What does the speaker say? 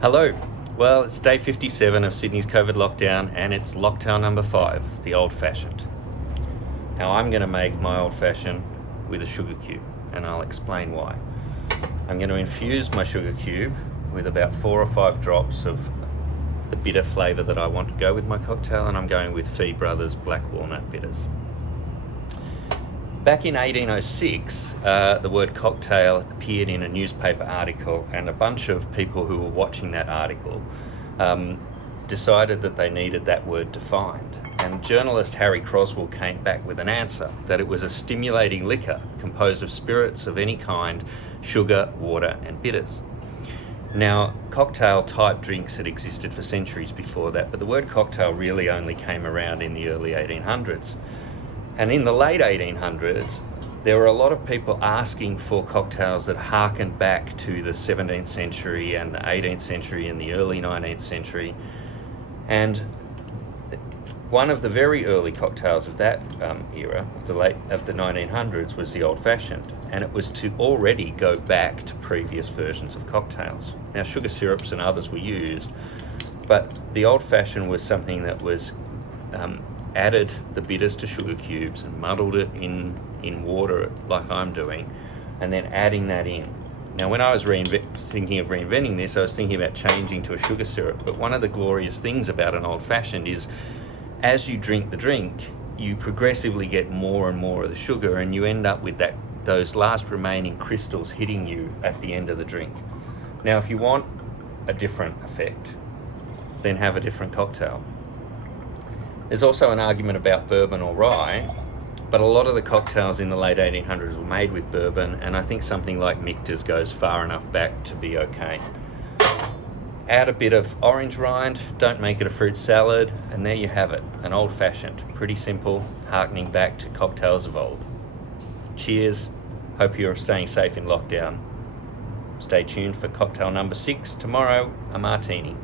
Hello. Well, it's day 57 of Sydney's COVID lockdown and it's lockdown number 5, the old fashioned. Now I'm going to make my old fashioned with a sugar cube and I'll explain why. I'm going to infuse my sugar cube with about 4 or 5 drops of the bitter flavour that I want to go with my cocktail, and I'm going with Fee Brothers Black Walnut Bitters. Back in 1806, the word cocktail appeared in a newspaper article, and a bunch of people who were watching that article decided that they needed that word defined. And journalist Harry Croswell came back with an answer, that it was a stimulating liquor composed of spirits of any kind, sugar, water and bitters. Now, cocktail type drinks had existed for centuries before that, but the word cocktail really only came around in the early 1800s. And in the late 1800s, there were a lot of people asking for cocktails that harkened back to the 17th century and the 18th century and the early 19th century. And one of the very early cocktails of that era, of the 1900s, was the old-fashioned, and it was to already go back to previous versions of cocktails. Now, sugar syrups and others were used, but the old-fashioned was something that was added the bitters to sugar cubes and muddled it in water like I'm doing, and then adding that in. Now, when I was thinking of reinventing this, I was thinking about changing to a sugar syrup, but one of the glorious things about an old-fashioned is as you drink the drink, you progressively get more and more of the sugar, and you end up with those last remaining crystals hitting you at the end of the drink. Now, if you want a different effect, then have a different cocktail. There's also an argument about bourbon or rye, but a lot of the cocktails in the late 1800s were made with bourbon, and I think something like Michter's goes far enough back to be okay. Add a bit of orange rind, don't make it a fruit salad, and there you have it, an old-fashioned. Pretty simple, harkening back to cocktails of old. Cheers, hope you're staying safe in lockdown. Stay tuned for cocktail number 6 tomorrow, a martini.